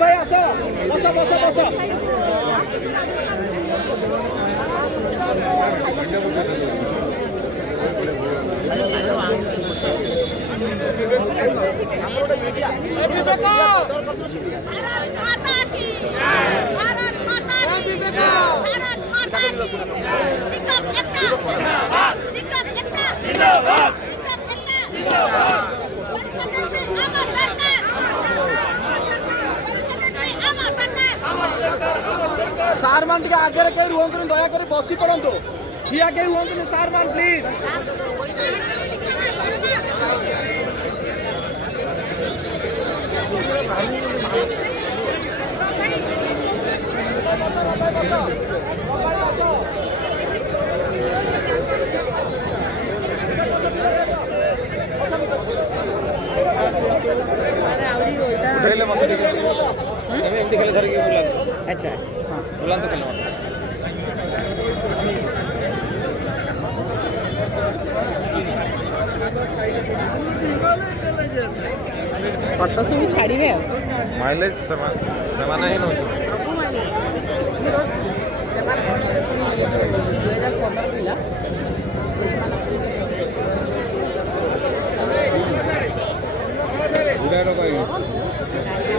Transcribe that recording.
भाई आस बस बस बस सार मान टे आगे कहीं रुहतु दयाकोरी बसी पड़ो ठिया कहीं हूँ सार मान प्लीज उठेले मत एमती खेले धरिक बुला अच्छा बुला तो खेल ଫଟୋ ସବୁ ଛାଡ଼ିବେ ଆଉ ମାଇଲେଜ ସେମାନେ ହିଁ ନେଉଛନ୍ତି। 2015 ଥିଲା ସେଇମାନଙ୍କୁ